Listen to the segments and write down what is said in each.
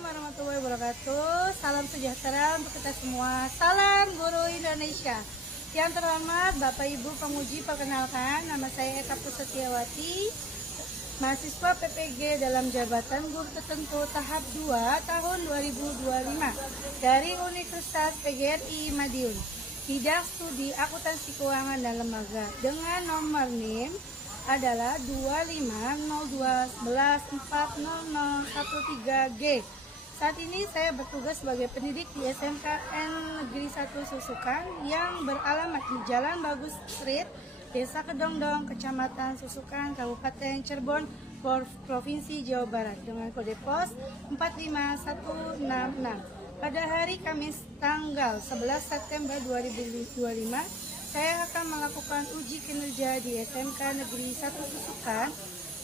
Assalamualaikum warahmatullahi wabarakatuh. Salam sejahtera untuk kita semua. Salam Guru Indonesia. Yang terhormat Bapak Ibu penguji, perkenalkan nama saya Eka Pusetiawati, mahasiswa PPG dalam jabatan guru tertentu tahap 2 tahun 2025 dari Universitas PGRI Madiun. Bidang studi akuntansi keuangan dan lembaga dengan nomor NIM adalah 2502114013G. Saat ini saya bertugas sebagai pendidik di SMKN Negeri 1 Susukan yang beralamat di Jalan Bagus Street, Desa Kedongdong, Kecamatan Susukan, Kabupaten Cirebon, Provinsi Jawa Barat dengan kode pos 45166. Pada hari Kamis tanggal 11 September 2025, saya akan melakukan uji kinerja di SMK Negeri 1 Susukan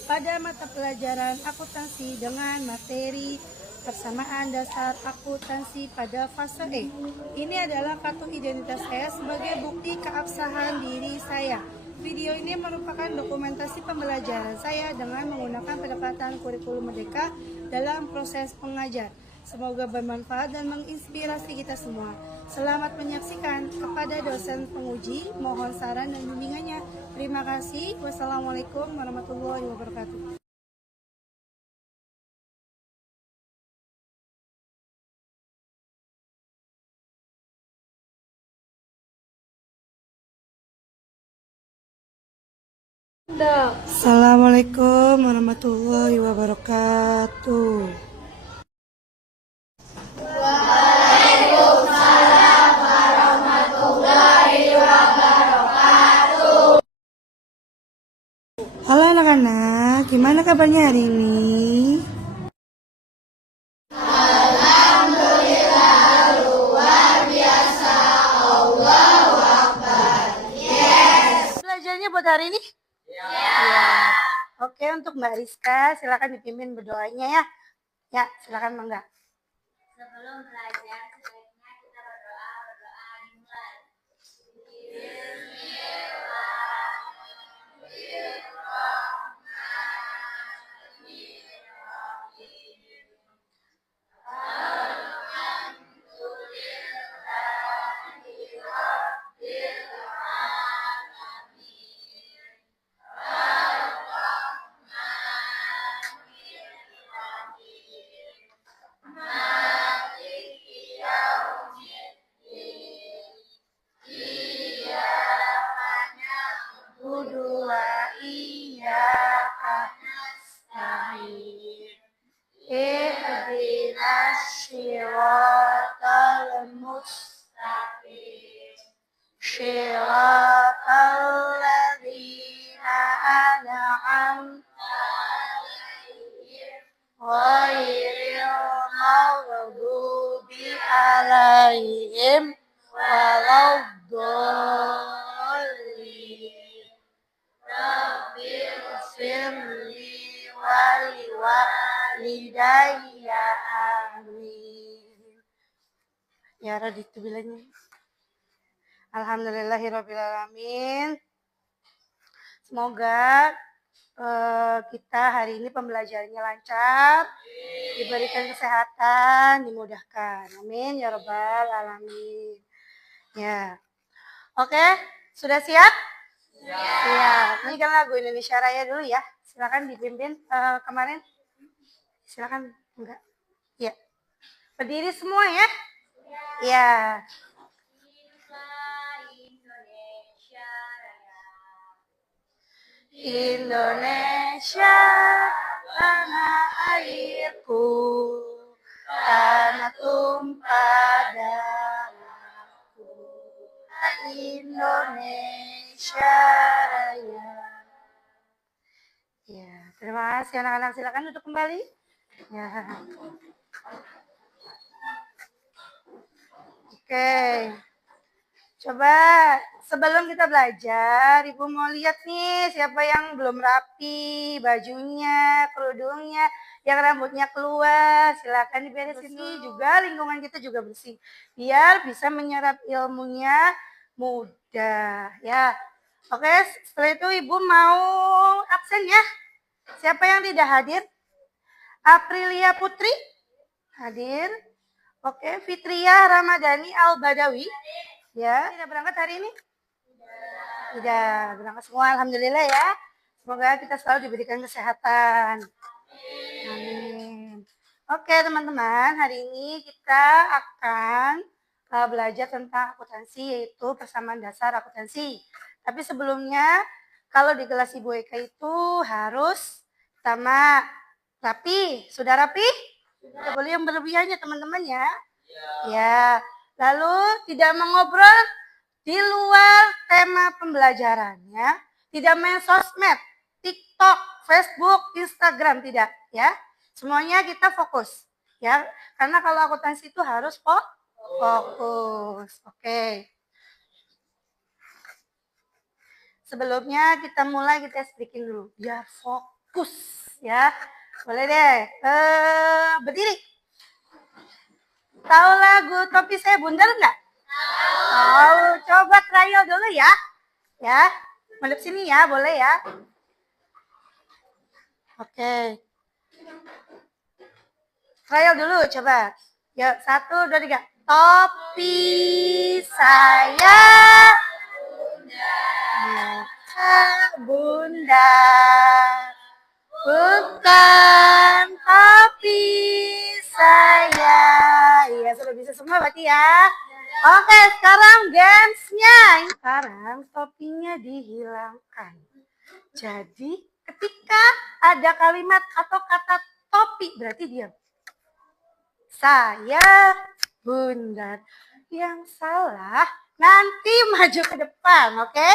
pada mata pelajaran akuntansi dengan materi persamaan dasar akuntansi pada fase E. Ini adalah kartu identitas saya sebagai bukti keabsahan diri saya. Video ini merupakan dokumentasi pembelajaran saya dengan menggunakan pendekatan kurikulum merdeka dalam proses pengajar. Semoga bermanfaat dan menginspirasi kita semua. Selamat menyaksikan. Kepada dosen penguji, mohon saran dan bimbingannya. Terima kasih. Wassalamualaikum warahmatullahi wabarakatuh. Assalamualaikum warahmatullahi wabarakatuh. Halo anak-anak, gimana kabarnya hari ini? Alhamdulillah, luar biasa. Allahu Akbar. Yes. Belajarnya buat hari ini? Ya. Oke, untuk Mbak Rizka, silakan dipimpin berdoanya ya. Ya, silakan Mangga. Sebelum belajar, sebaiknya kita berdoa dimulai. Ihdinas siratal mustaqim. Siratal ladzina an'amta alaihim ghairil maghdubi alaihim waladdallin. Rabbil firli wali walidayya amin. Ya raditu bilanya. Alhamdulillahirrabbilalamin. Semoga kita hari ini pembelajarannya lancar, diberikan kesehatan, dimudahkan. Amin ya rabbal alamin. Ya. Oke, sudah siap? Ya. Nyanyikan lagu Indonesia Raya dulu ya. Silakan dipimpin kemarin. Silakan enggak? Ya. Berdiri semua ya? Ya. Indonesia, tanah airku, tanah tumpah darahku. Indonesia Raya. Ya, terima kasih anak-anak, silakan duduk kembali. Ya. Oke. Coba sebelum kita belajar, Ibu mau lihat nih siapa yang belum rapi, bajunya, kerudungnya, yang rambutnya keluar, silakan diberesin nih juga, lingkungan kita juga bersih. Biar bisa menyerap ilmunya mudah ya. Oke, setelah itu Ibu mau absen ya. Siapa yang tidak hadir? Aprilia Putri? Hadir. Oke, Fitria Ramadhani Al-Badawi. Ya, tidak berangkat hari ini? Tidak berangkat semua, alhamdulillah ya. Semoga kita selalu diberikan kesehatan. Amin. Oke teman-teman, hari ini kita akan belajar tentang akuntansi, yaitu persamaan dasar akuntansi. Tapi sebelumnya, kalau di kelas Ibu Eka itu harus sama rapi. Sudah rapi? Tidak boleh yang berlebihannya teman-teman ya. Ya. Lalu tidak mengobrol di luar tema pembelajaran ya. Tidak main sosmed, TikTok, Facebook, Instagram, tidak ya. Semuanya kita fokus ya. Karena kalau akuntansi itu harus fokus. Oke. Sebelumnya kita mulai, kita speaking dulu biar fokus ya. Boleh deh. Berdiri. Tahu lagu Topi Saya Bundar enggak? Tahu. Coba trial dulu ya. Ya. Madep sini ya, boleh ya. Oke. Trial dulu coba. Yuk, 1, 2, 3. Topi saya bundar, bukan topi saya. Iya, sudah bisa semua berarti ya. Oke, sekarang gamesnya. Sekarang topinya dihilangkan. Jadi ketika ada kalimat atau kata topi, berarti diam. Saya bundar. Yang salah nanti maju ke depan, oke?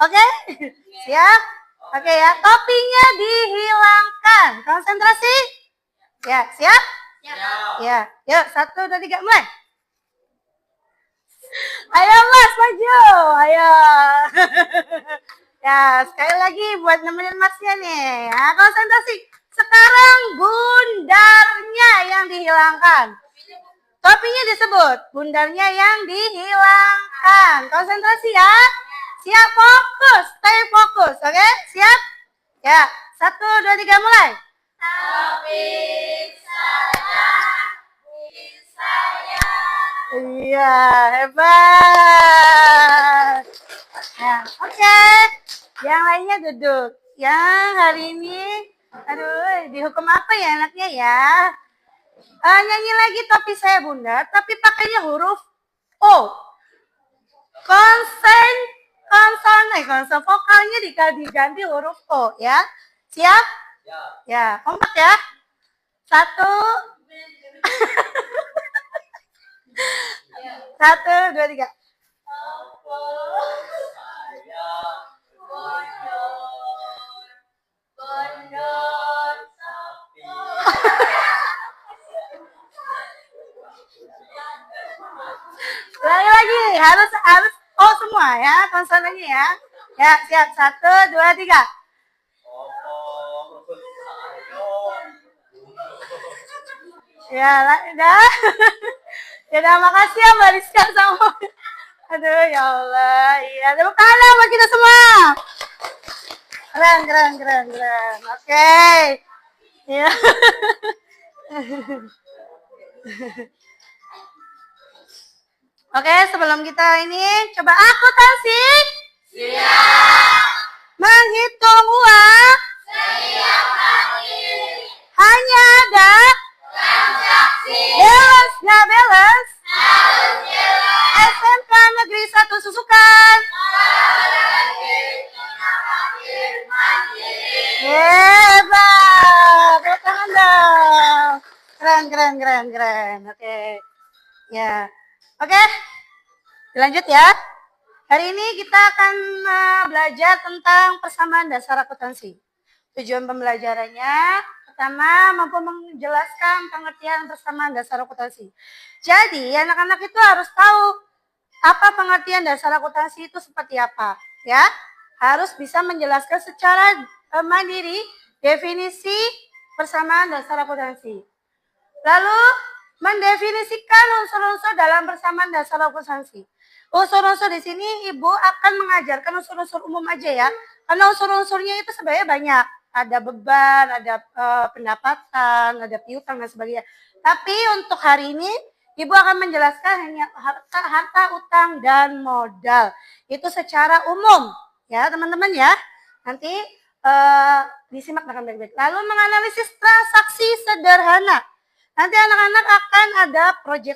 Oke? Siap? Oke ya, topinya dihilangkan. Konsentrasi? Ya, siap? Ya, yuk 1, 2, 3, mulai. Ayo Mas, maju. Ayo. Ya, sekali lagi buat nemenin Masnya nih. Ya, konsentrasi. Sekarang bundarnya yang dihilangkan. Topinya disebut, bundarnya yang dihilangkan. Konsentrasi ya. Siap, fokus. Stay fokus, oke? Siap? Ya, 1, 2, 3, mulai. Topi saya. Iya, hebat. Ya, oke. Yang lainnya duduk. Yang hari ini, aduh, dihukum apa ya anaknya ya? Nyanyi lagi Topi Saya Bundar, tapi pakainya huruf O. Konson vokalnya diganti huruf O ya. Siap? Ya, kompak ya. 1, 1, 2, 3. Lagi harus oh semua ya konsonannya ya. Ya, siap. 1, 2, 3. Ya, udah. Ya udah, makasih ya Mbak Rizka sama. Aduh, ya Allah. Iya, tepuk tangan buat kita semua. Keren. Oke. Ya. Oke, sebelum kita ini coba akuntansi. Siap. Menghitung uang. Setiap hari. Hanya ada transaksi. Balance nggak balance? Harus jelas. SMK Negeri 1 Susukan. Hebat. Tepuk tangan dong. Keren. Oke. Ya. Oke, lanjut ya. Hari ini kita akan belajar tentang persamaan dasar akuntansi. Tujuan pembelajarannya, pertama, mampu menjelaskan pengertian persamaan dasar akuntansi. Jadi, anak-anak itu harus tahu apa pengertian dasar akuntansi itu seperti apa. Ya, harus bisa menjelaskan secara mandiri definisi persamaan dasar akuntansi. Lalu, mendefinisikan unsur-unsur dalam persamaan dasar akuntansi. Unsur-unsur di sini Ibu akan mengajarkan unsur-unsur umum aja ya. Karena unsur-unsurnya itu sebenarnya banyak. ada beban, ada pendapatan, ada piutang dan sebagainya. Tapi untuk hari ini Ibu akan menjelaskan hanya harta, utang, dan modal. Itu secara umum ya teman-teman ya. Nanti disimak dengan baik-baik. Lalu menganalisis transaksi sederhana. Nanti anak-anak akan ada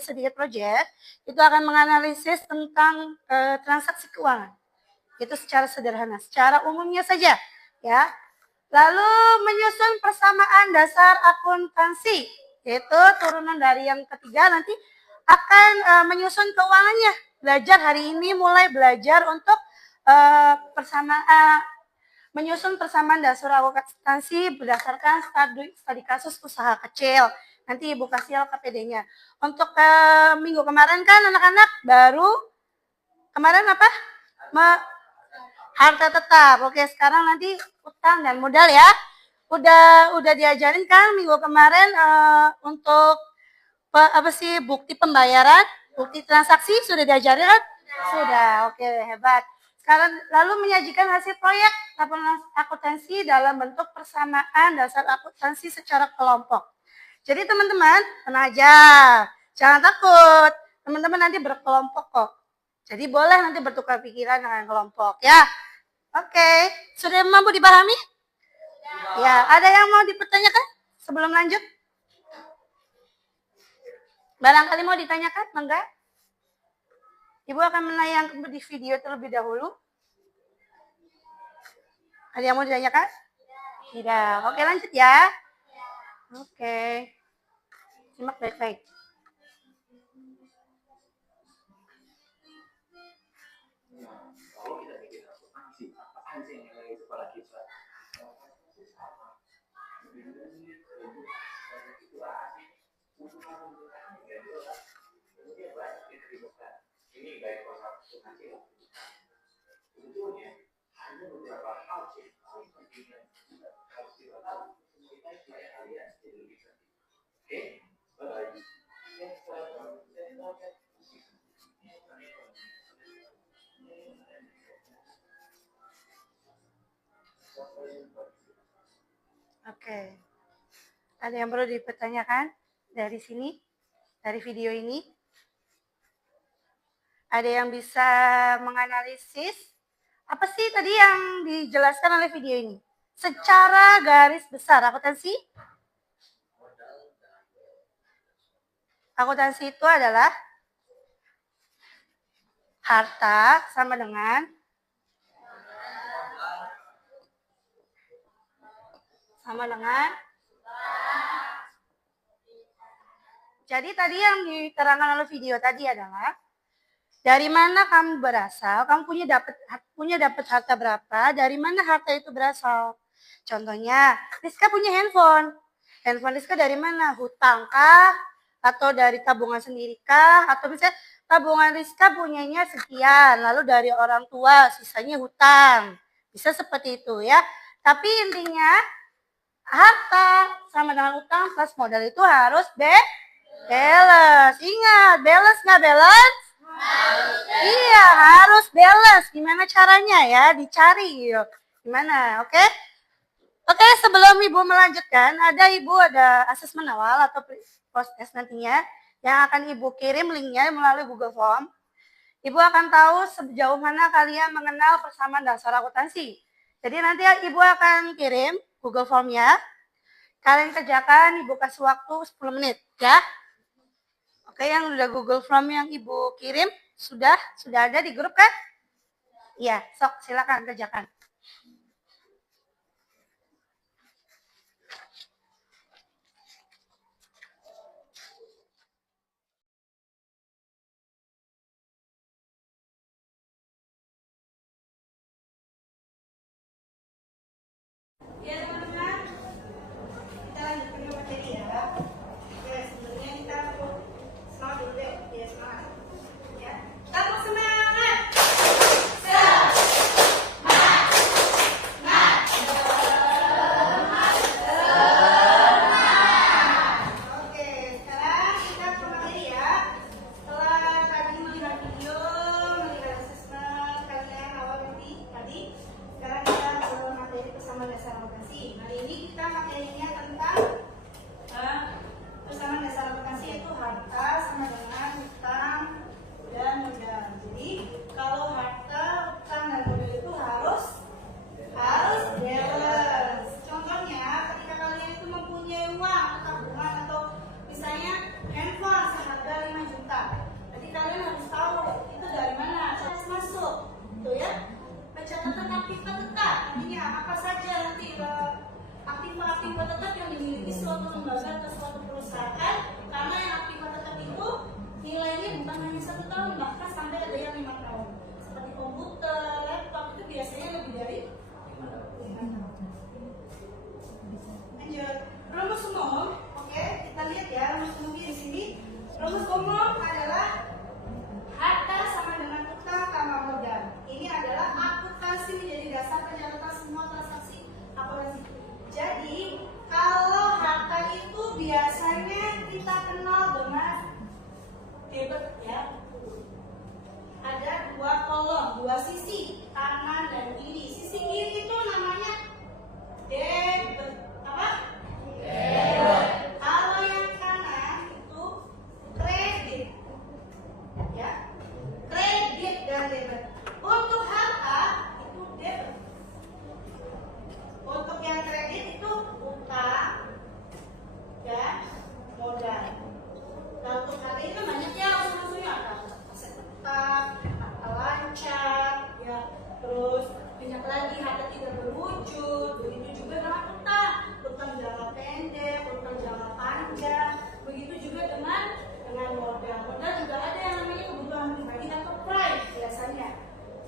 sedikit proyek, itu akan menganalisis tentang transaksi keuangan. Itu secara sederhana, secara umumnya saja ya. Lalu menyusun persamaan dasar akuntansi, yaitu turunan dari yang ketiga nanti akan menyusun keuangannya. Belajar hari ini mulai belajar untuk menyusun persamaan dasar akuntansi berdasarkan studi kasus usaha kecil. Nanti Ibu kasih LKPD-nya. Untuk minggu kemarin kan anak-anak baru kemarin apa? Harta tetap. Oke, sekarang nanti utang dan modal ya. Udah diajarin kan minggu kemarin untuk bukti pembayaran, bukti transaksi sudah diajarin kan? Sudah. Oke, hebat. Sekarang lalu menyajikan hasil proyek laporan akuntansi dalam bentuk persamaan dasar akuntansi secara kelompok. Jadi teman-teman, tenang aja. Jangan takut. Teman-teman nanti berkelompok kok. Jadi boleh nanti bertukar pikiran dengan kelompok ya. Oke, sudah mampu dipahami? Ya, ada yang mau dipertanyakan sebelum lanjut? Barangkali mau ditanyakan, enggak? Ibu akan menayangkan di video terlebih dahulu. Ada yang mau ditanyakan? Tidak. Oke, lanjut ya. Oke. Simak baik-baik. Oke. Ada yang perlu dipertanyakan dari sini, dari video ini? Ada yang bisa menganalisis apa sih tadi yang dijelaskan oleh video ini? Secara garis besar, akuntansi? Akuntansi itu adalah harta sama dengan jadi tadi yang diterangkan oleh video tadi adalah dari mana kamu berasal, kamu punya dapat harta berapa, dari mana harta itu berasal. Contohnya, Rizka punya handphone. Handphone Rizka dari mana? Hutang kah? Atau dari tabungan sendiri kah? Atau misalnya tabungan Rizka punyanya sekian, lalu dari orang tua sisanya hutang. Bisa seperti itu ya. Tapi intinya harta sama dengan utang plus modal itu harus balance. Ingat, balance nggak balance? Iya, harus balance. Gimana caranya ya? Dicari. Gimana? Oke? Oke, sebelum Ibu melanjutkan, ada asesmen awal atau proses nantinya yang akan Ibu kirim linknya melalui Google Form. Ibu akan tahu sejauh mana kalian mengenal persamaan dasar akuntansi. Jadi nanti Ibu akan kirim Google Form-nya. Kalian kerjakan, Ibu kasih waktu 10 menit ya. Oke, yang udah Google Form yang Ibu kirim sudah ada di grup kan? Iya, sok silakan kerjakan. Ya teman-teman, kita lanjutkan ke materi ya. Oke, sebelumnya kita semangat dulu deh, ya semangat. Ya, tepuk semangat. Semangat. aktiva tetap yang dimiliki suatu lembaga atau suatu perusahaan, karena yang aktiva tetap itu nilainya bukan hanya 1 tahun, bahkan sampai ada yang 5 tahun. Seperti komputer, laptop itu biasanya lebih dari 5 tahun. Lanjut, rumus umum. Oke, kita lihat ya rumus umumnya di sini. Rumus umum adalah harta sama dengan utang tambah modal. Ini adalah akuntansi menjadi dasar penyertaan semua transaksi akuntansi. Jadi kalau harta itu biasanya kita kenal dengan debit ya. Ada 2 kolom, 2 sisi, kanan dan kiri. Sisi kiri itu namanya debit. Apa? Debit. Kalau yang kanan itu kredit. Ya. Kredit dan debit. Untuk harta itu debit. Untuk yang kredit itu utang dan modal. Nah, untuk harta itu banyak ya unsur-unsurnya, ada aset tetap, harta lancar, ya, terus banyak lagi harta tidak berwujud. Begitu juga dengan utang jangka pendek, utang jangka panjang. Begitu juga dengan modal. Modal juga ada yang namanya kebutuhan pribadi atau prime biasanya,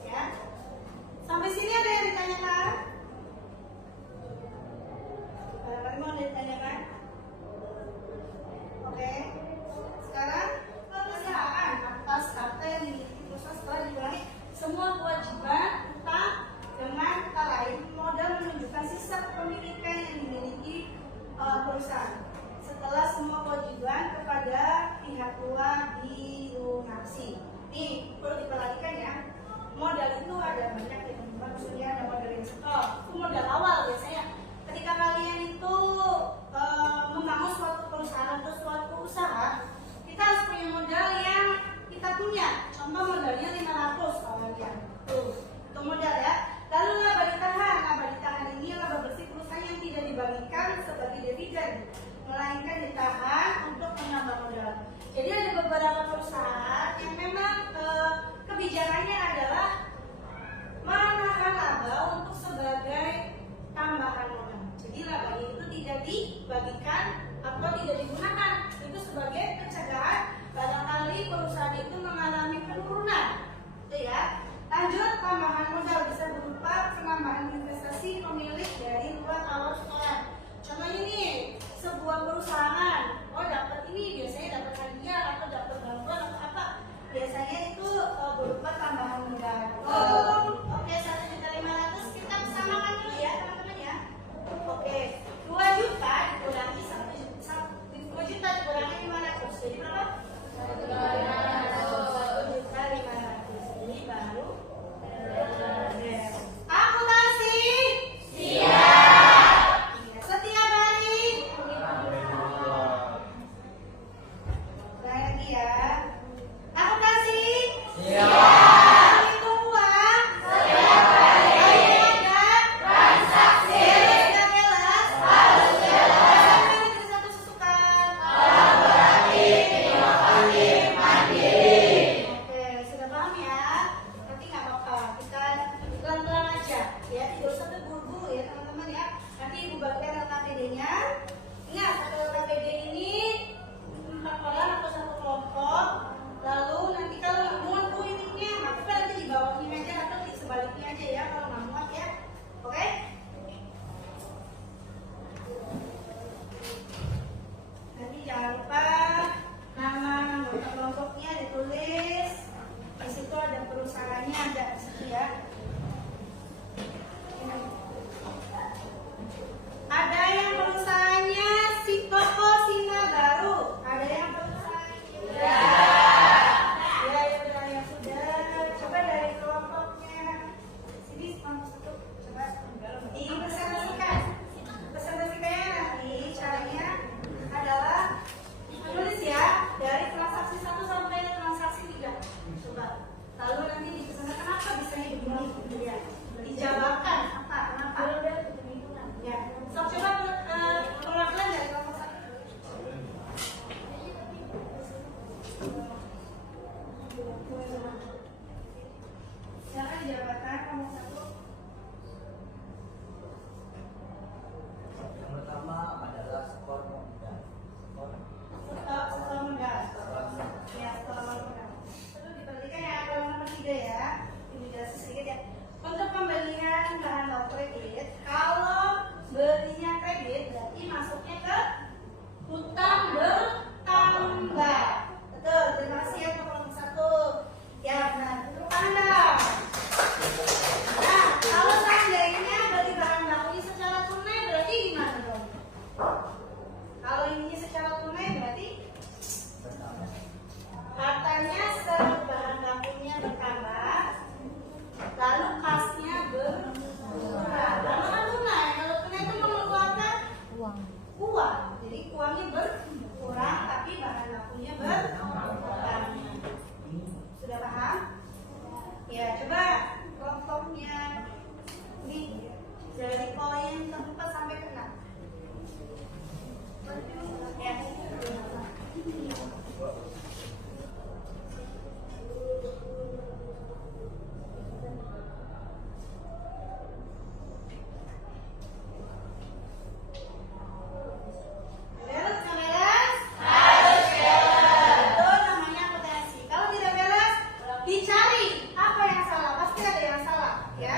ya. Sampai sini ada yang ditanyakan? Barangkali mau ditanyakan? Oke. Sekarang perusahaan atas harta yang dimiliki perusahaan setelah dikurangi semua kewajiban utang dengan kata lain modal menunjukkan sisa kepemilikan yang dimiliki perusahaan setelah semua kewajiban kepada pihak luar dilunasi. Nih perlu diperhatikan ya, modal itu ada banyak ya, maksudnya ada modal yang setor, itu modal awal biasanya. Ketika kalian itu membangun suatu perusahaan atau suatu usaha, kita harus punya modal yang kita punya. Contoh modalnya 500 awalnya. Itu modal ya. Lalu laba ditahan. Laba ditahan ini laba bersih perusahaan yang tidak dibagikan sebagai dividen, melainkan ditahan untuk menambah modal. Jadi ada beberapa perusahaan yang memang kebijakannya adalah menahan laba untuk sebagai tambahan modal. Jadi laba itu tidak dibagikan atau tidak digunakan. Itu sebagai pencegahan barangkali perusahaan itu mengalami penurunan. Itu ya. Lanjut, tambahan modal bisa berupa penambahan investasi pemilik dari luar awal sekolah. Contohnya nih, sebuah perusahaan, dapat ini biasanya dapat hadiah atau dapat bantuan atau apa. Biasanya itu berupa tambahan modal. Oke, 1.500.000 kita samakan dulu ya teman-teman ya. Oke, 2 juta dikurangi 2 juta dikurangi 500. uang. Jadi uangnya berkurang tapi bahan bakunya bertambah. Sudah paham? Ya, coba kelompoknya ini dari poin ke-4 sampai ke-6. Ya.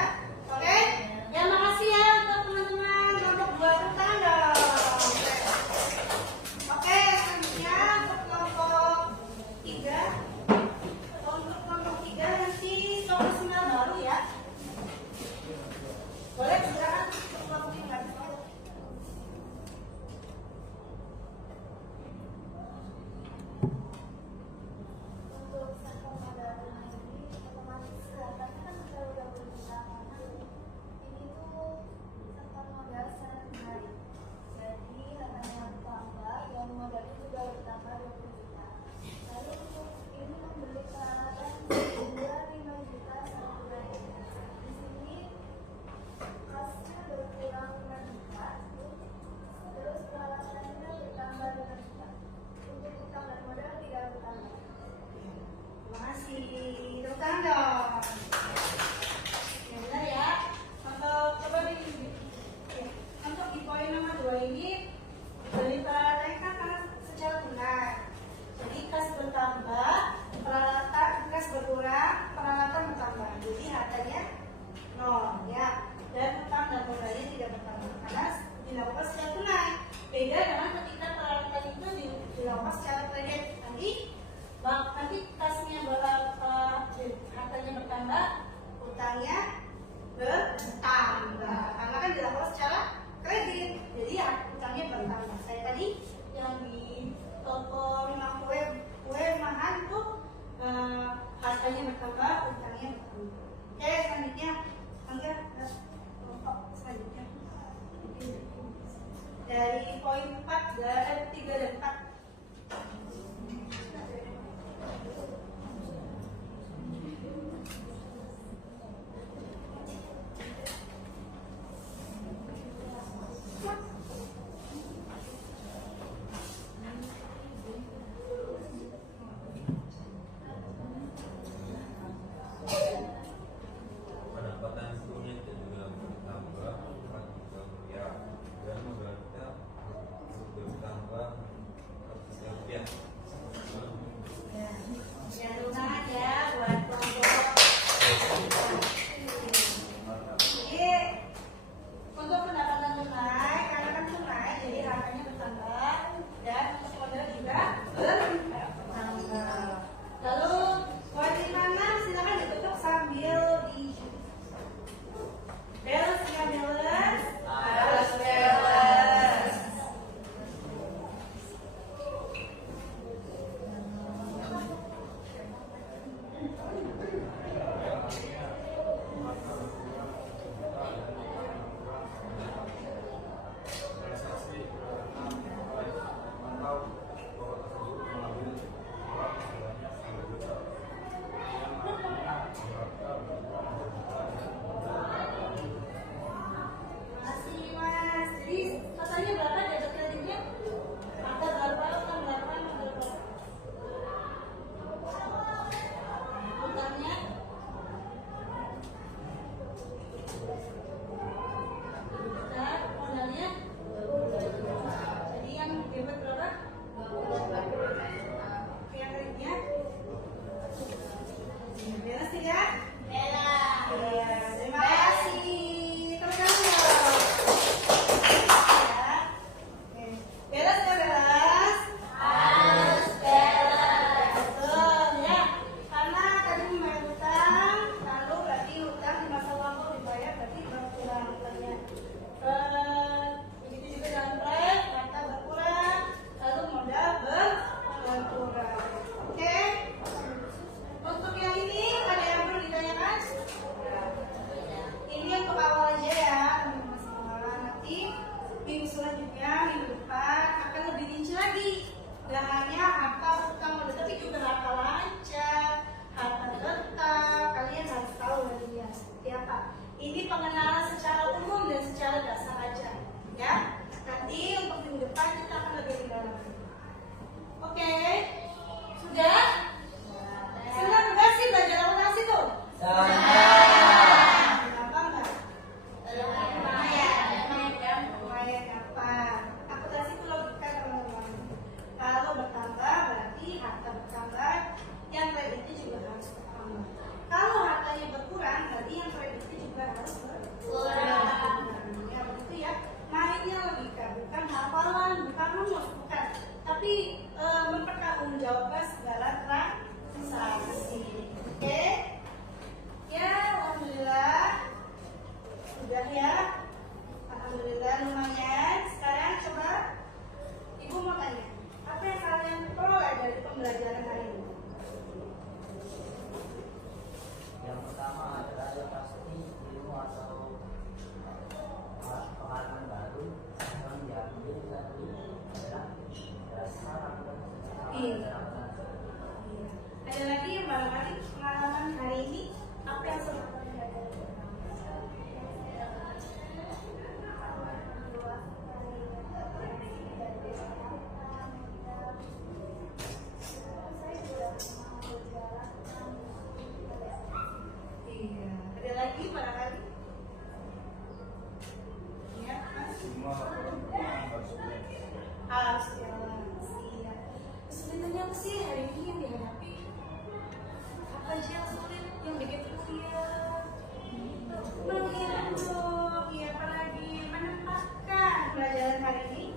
Nanti kasnya hartanya bertambah, utangnya bertambah karena kan dilakukan secara kredit, jadi ya utangnya bertambah. Saya tadi yang di toko kue rumahan itu hartanya bertambah, utangnya bertambah. Oke, selanjutnya kelompok selanjutnya dari poin 4 dan 3 dan 4. Pendapatan unit juga bertambah 4 juta rupiah dan modalnya bertambah selanjutnya minggu depan akan lebih rinci lagi. Gak hanya harta utang tapi juga harta lancar, harta tetap. Kalian harus tahu nantinya seperti apa. Ini pengenalan secara umum dan secara dasar aja, ya. Nanti untuk minggu depan kita akan lebih dalam. Oke, sudah? Senang nggak sih belajar akuntansi tuh? Gampang nggak? Lumayan gampang. Akuntansi itu logika teman-teman. Kalau bertambah berarti harta bertambah, yang kreditnya juga harus bertambah. Kalau hartanya berkurang, berarti yang kreditnya juga harus berkurang. Ya begitu ya. Mainnya logika, bukan hafalan, bukan rumus, bukan. Tapi mempertanggungjawabkan segala transaksi. Oke? Ya, alhamdulillah. Sudah ya. Alhamdulillah lumayan. Sekarang coba Ibu mau tanya, apa yang kalian peroleh dari pembelajaran hari ini? Yang pertama adalah yang pasti ilmu atau pengalaman baru yang diambil tadi adalah dasar Iya. Ada lagi yang barangkali pengalaman hari ini apa yang sudah kalian pelajari? Iya. Ada lagi barangkali? Ya. Harus jelas. Iya. Kesulitannya apa sih hari ini yang dihadapi? Apa aja yang sulit yang bikin kuliah? Menghitung, ya apalagi menempatkan pelajaran hari ini